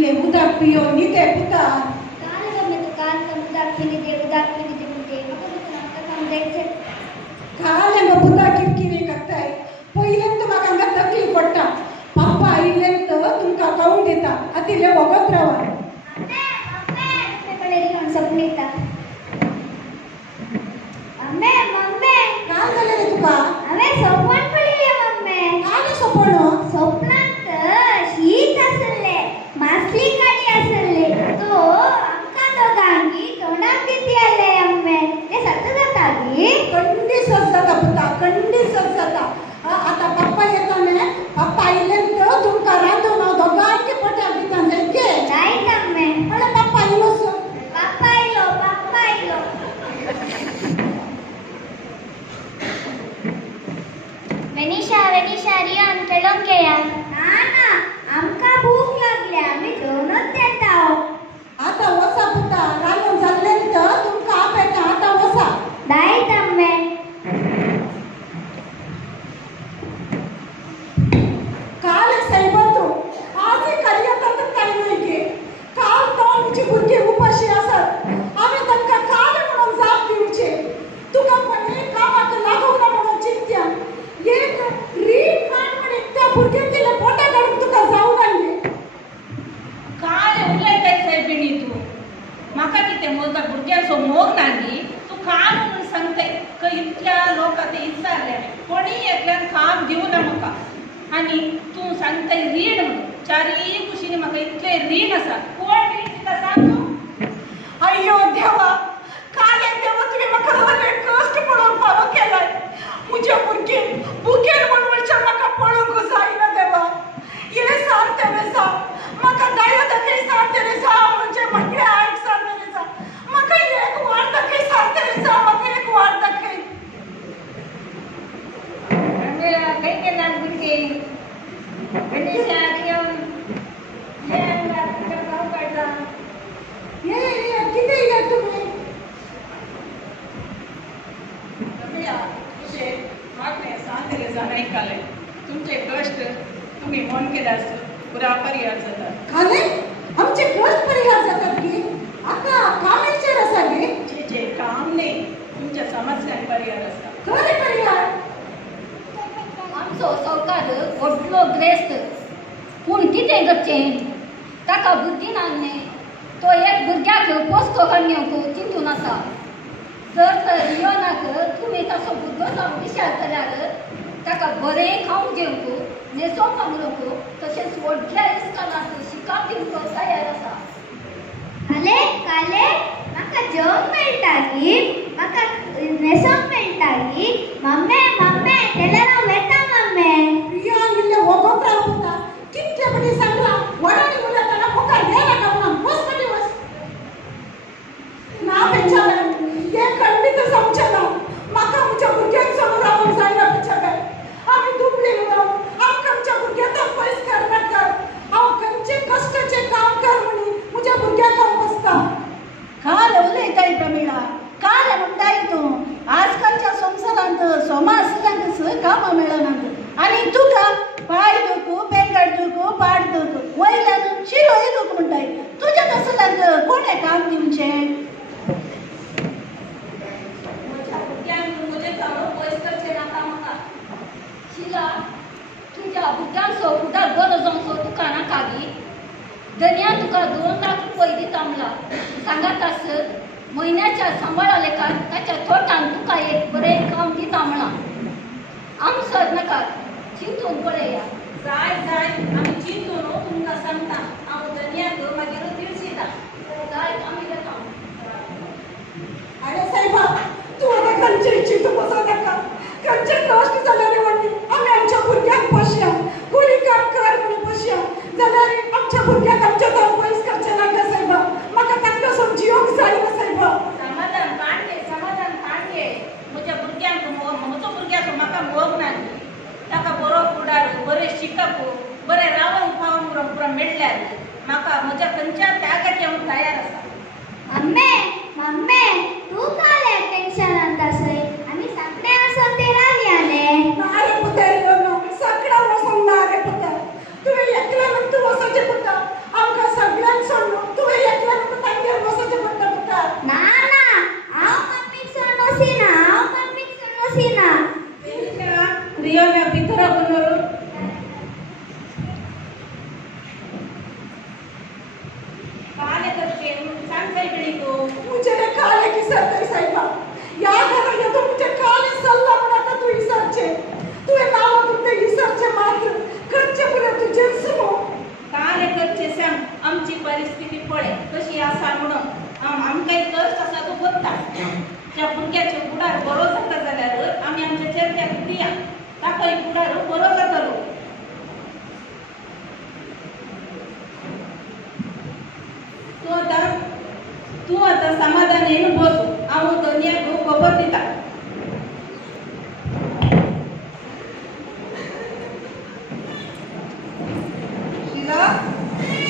इले उदक पियो नीते पुता काल गमे तो काल कम उदक पिनी दे मुझे मका समजायचे काले मग पुता किरकिरी करताय पहिल्यांत म्हाका हांगा तकलीफ पडटा पप्पा आयिल्ल्यान तुमकां खावूंक दिता आतिले वगत रावा सपने येता मम्मी मम्मी काय झालं रे तुका हांवें सपन पळयलें मम्मी काय सपन स्वप्नांत शीत आसले मासली काडी आसले तो आमकां दोगांनी तोंडाक दिती आले मम्मी ते सत्य जाता गी कंडीसच जाता पुता कंडीसच जाता आता पप्पा येता न्ही पप्पा आयिल्ल्यान तुमकां रांदून हांव दोगांयची पोटाक दिता जायके जायत मम्मी अरे पप्पा आयलो पप्पा आयलो वेनिशा रिया आमचेडोंक घेया ना आमकां भूक लागली आमी जेवणच देता आता वसा पुता रांदून जाल्ल्यान तुमकां आपयता आता वसा दायत मम्मी काल सायबतो आज कार्यक्रम काय नाही गे काल तो आमची भुरगी उपाशी आसत आमी तांकां काल म्हणून जाप दिवचे तुका पण कामाक लागूना म्हणून चिंत्या एक रीत काण म्हण त्या भुरग्याक दिले पोटा काडून तुका जाऊ लागले काय उलयताय सायबिणी तू म्हाका कितें मोजा भुरग्याचो मोग नागी तू काम म्हणून सांगताय इतल्या लोक ते विचारले कोणी एकल्यान काम दिवना म्हाका आनी तू सांगताय रीण म्हणून चारी कुशीनी म्हाका इतले रीण आसा कोण रीण दिता सांग तू अय्यो देवा काल देवा तुवें म्हाका रोले कश्ट पडोवंक फावो केलाय म्हज्या भुरगीन बुकेर म्हणून म्हाका पळोवंक जायना देवा ये सांग तेरेसा म्हाका दया दाखय सांग तेरेसा म्हणजे म्हटलें आयक सांग तेरेसा म्हाका एक वाट दाखय सांग तेरेसा म्हाका एक वाट दाखय काही केलं भुरगे गणेशा येवन भाव काढला ये कितें ये तुमी ऐकाले तुमचे कष्ट तुम्ही मन केल्यास पुरा परिहार जातात खाले आमचे कष्ट परिहार जातात की आता कामेचेर आसा गे जे काम नाही तुमच्या समस्यांक परिहार आसता खरे परिहार आमचो सरकार व्हडलो ग्रेस्त पूण कितें करचें ताका बुद्धी नासलें तो एक भुरग्याक पोस्तो काडण्याक चिंतून आसा जर तर रियोनाक तुमी ताचो बुद्दो जावन विचार केल्यार ताका बरें खावंक जेवंक न्हेसोवंक पावलोवंक तशेंच व्हडल्या इस्कॉलांत शिकाप दिवंक तयार आसा काले म्हाका जेवंक मेळटा गी म्हाका न्हेसोवंक मेळटा गी मम्मी तेल्यार हांव येता मम्मी रिया आमिल्ले वगत रावता कितले बडी सांगला वडानी उलयतना फुकार घे नाका म्हणून बस कधी बस ना बेचारे हे खंडीत समचे ना म्हाका आमच्या भुरग्यांक समोर रावंक जायना बेचारे आमी दुबळी म्हणून आमकां आमच्या भुरग्याचो पयस करनाका हांव खंयचे कश्टाचे काम कर म्हणी म्हज्या भुरग्याक हांव बसता काल उलयताय प्रमिळा काल म्हणटाय तूं आजकालच्या संवसारांत समाजांक कामां मेळनात आनी तुका पाय दुखू पेंगड दुखू पाड दुखू वयल्यान शिरोय दूख म्हणटाय तुज्या तसल्यांक कोणें काम दिवचें तुझ्या भुरग्यांचो उदार बरो जावचो तुका नाका गी दर्या तुका 2 लाख रुपये दिता म्हणला सांगात आस म्हयन्याच्या सांबाळा लेखार ताच्या तोटान तुका एक बरें काम दिता म्हणा आमसर नाका चिंतून पळया जाय आमी चिंतून तुमकां सांगता हांव दर्याक मागीर दिवचीता जाय आमी येता अरे सायबा तूं आतां खंयचे चिंतू बसो नाका खंयचे कश्ट जाले रे व्हडली आमी आमच्या भुरग्यांक पोसया कुली काम कर म्हणून पोसया जाल्यार आमच्या भुरग्यांक आमच्या थंय पयस करचें नाका सायबा म्हाका तांकां समजिवंक जायना सायबा समाधान काणगे म्हज्या भुरग्यांक म्हजो भुरग्याचो म्हाका मोग ना ताका बरो फुडार बरें शिकप बरें रावंक पावंक पुरो मेळ्ळ्यार म्हाका म्हज्या खंयच्या त्यागाक येवंक तयार आसा मम्मी तू काले टेन्शनांत आसय आमी सांगणे आसोन ते रावयाले ना रे पुतेर सगळा वसोंक ना रे पुतेर तुवें एकल्या तूं वचचें पडटा आमकां सगळ्या विसरते साहेबा. या घरा येतो तुमच्या काली सल्ला म्हणा तू विसरचे. तुझे नाव तुमचे विसरचे मात्र कच्चे पुढे तुझे समो. काले कच्चे सांग आमची परिस्थिती पळे कशी असा म्हणून आमकां कष्ट असा तो बघता. त्या भुरग्याचे बुडार बरो जाता जाल्यार आमी आमच्या चर्चाक दिया ताका बुडार बरो जातालो. तू आता समाधान येऊन बसू. हांव दोनयाक खबर दिता.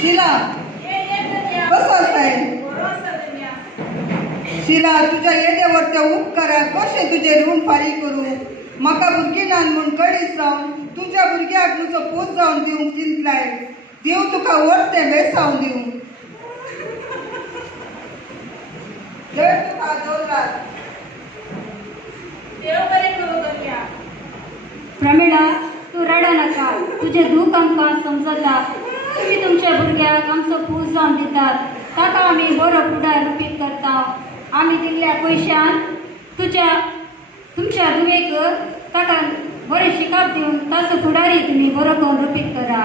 शीला कसं असाय? शीला तुझ्या येद्यावर त्या उपकाराक कशें तुजे ऋण फारीक करूं. म्हाका भुरगीं नान म्हूण कडीच जावन तुमच्या भुरग्याक तुजो पोस जावन दिवंक चिंतलाय. देव तुका व्हरतें बेसावन दिवं. देव तुका दवरात. देव बरें करूं दोनया. प्रमिळा तू रडा नाका. तुझे दूख आमकां समजता. तुम्ही तुमच्या भुरग्याक आमचो पूस जावन दितात ताका आमी बरो फुडार रुपीत करता. आमी दिल्ल्या पयशान तुमच्या दुवेक ताका बरें शिकाप दिवन ताचो फुडारी तुमी बरो करून रुपीत करा.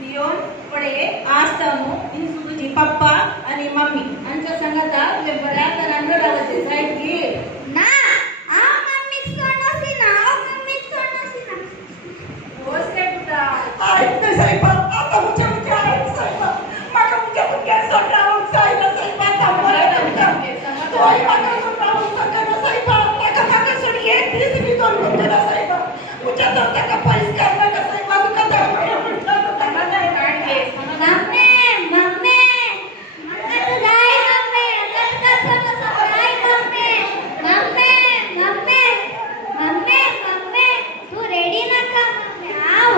रियोन पडे आज न्हू इंसू तुजी पप्पा आनी मम्मी हांच्या सांगाता तुवें बऱ्या तरान रडावचें सायकी. ना हांव मम्मीक कोण आसिना. हांव मम्मीक कोण आसिना. बस रे पुता. ऐकते साहेबा आता मुझे मुझे ऐक साहेबा. माका मुझे भुरग्याक सोडरावंक जायना साहेबा. तोय माका सोडरावंक शकना साहेबा. ताका सोड एक दीस बी दोन म्हणटा ना साहेबा. मुझे तर ताका पयस करना का साहेबा. तुका तर म्हणटा ताका जाय काढे. मम्मी मम्मी म्हाका तू जाय मम्मी. म्हाका तुका जाय mummy. Mummy mummy mummy mummy तू रेडी नाका मम्मी. हांव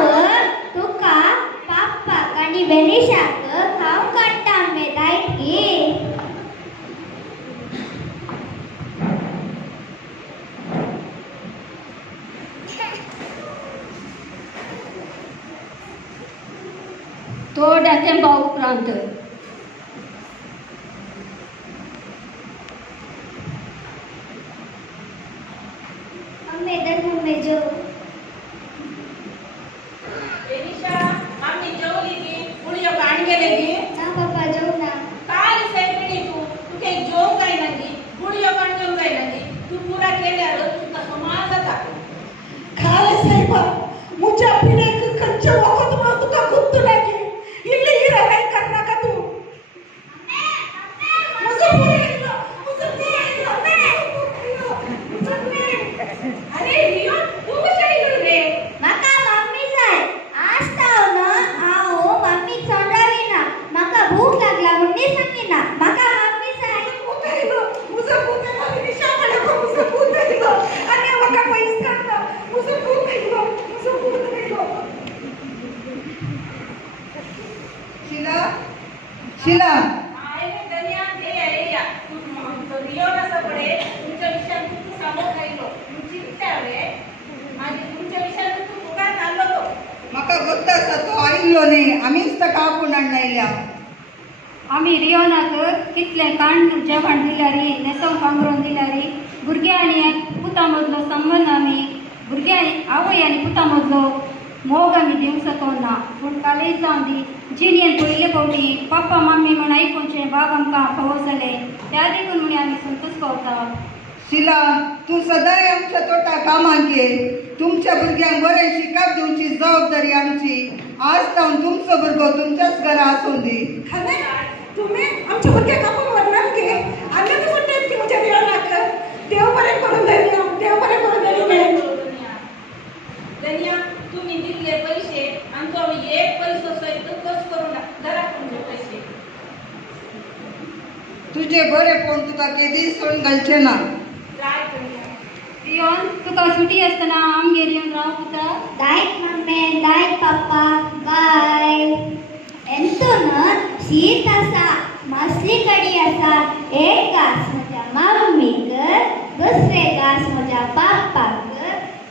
तुका पापाक आनी बेनिशाक खावंक काडटा मम्मी. जायत की. थोड्या तेंपा उपरांत मम्मी दर मम्मी जो. बेनिशा आम्ही जेवली की पुढे पाणी गेले की ना पप्पा जेवू ना. काय सायकली तू काही जेवूंक जायना न्ही. पुढे पाणी जेवूंक जायना न्ही. तू पुरा केल्यार तुका समान जाता. खाले साहेबा मुझे पिढेक कच्चे वखत म्हणून तुका खूप तुलाकी. इल्ली हिरा काय करना का तू. मुझे पुरे इल्लो. मुझे पुरे इल्लो. अरे रियोन तू कशा इल्लो रे. म्हाका मम्मी जाय. आज ताव ना हांव मम्मीक सोडराविना. म्हाका भूक लागला म्हूण नी सांगिना. म्हाका मम्मी जाय. मुझे इल्लो. मुझे पुरे मारी दिशा पडे को मुझे पुरे इल्लो. आणि वका पयस करना. मुझे पुरे इल्लो. मुझे पुरे इल्लो. शीला शीला आयले दनिया हे या तू रियोन असा पडे तुमच्या विषयात तू सांगत राहिलो. तुमची इच्छा रे आणि तुमच्या विषयात तू फुगात आलो तो. म्हाका गोत्ता आसा तो आयिल्लो न्ही. आमीच ताका आपूण हाडून आमी रियोनाक कितलें काण जेवण दिल्यारी न्हेसोवंक पांघरून दिल्यारी भुरग्यां आनी पुता मदलो संबंद आमी भुरग्यां आवय आनी पुता मदलो मोग आमी दिवंक शकना. पूण कालेज जावन दी जिणेन पयले फावटी पप्पा मम्मी म्हण आयकुनचे बाब आमकां फावो जाले त्या देखून म्हण आमी संतोश पावता. शीला तू सदांय आमच्या तोटा कामाक ये. तुमच्या भुरग्यांक बरें शिकप दिवची जबाबदारी आमची. आज जावन तुमचो भुरगो तुमच्याच घरा आसूं दी. खाले तुम्ही आमच्या भुरग्याक कापून व्हरणार की. आनी कसो टेप की मुझे देवनाक. देव बरें करून देया. देव बरें करून देया. दनिया तुम्ही दिल्ले पैसे आणि तो आम्ही एक पैसो सहित कस करून घरात तुमचे पैसे. तुझे बरें कोण तुका केदीस सोडून घालचे ना. जाय दनिया. रियोन तुका सुटी आसतना आमगेर येवन राव पुता. दायक मम्मी दायक पप्पा बाय. एंतून शीत आसा. मासली कडी आसा. एक घास म्हज्या मम्मीक. दुसरे घास म्हज्या पापाक.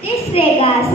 तिसरे घास